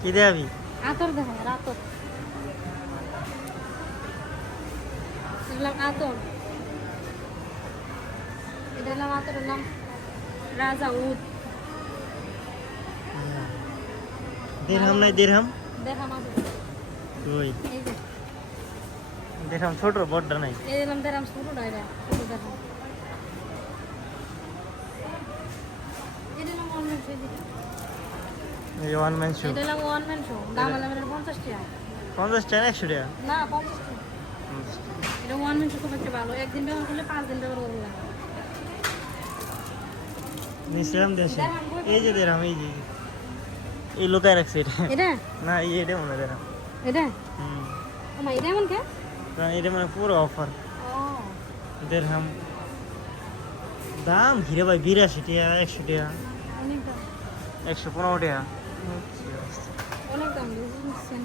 কি দেবি? আতর দেখো, আতর এগুলো আতর, এটা হলাম আতরের নাম রাজা উদ। দিরহাম নাই দিরহাম? দেখাম আছে, কই এই যে দিরহাম ছোট বড়টা নাই? এই দিলাম দেখাম, ছোটটা এটা ছোট দেখাম, এটা হলাম ওয়ান ম্যান শো, এই ওয়ান ম্যান শো। এটা হলাম ওয়ান ম্যান শো, দাম হলাম এটা 50 টাকা। 50 টাকা 100 টাকা? না 50 টাকা, এটা ওয়ান ম্যান শো খুব একটা ভালো, একদিন ব্যবহার করলে 5 দিন ব্যবহার করলে লাগে। নিশ্চয়ই দেশে দেখাম কই এই যে দিরহাম, এই যে এই লোকায় রাখছে এটা। এটা না এটা মনে হয় দিরহাম। এটা হুম, আমার এটা এমন কে? কারণ এটা মানে পুরো অফার। ও দিরহাম দাম ঘিরে ভাই 82 টাকা, 100 টাকা, অনেক দাম, 115 টাকা। অনেক দাম দিয়েছেন।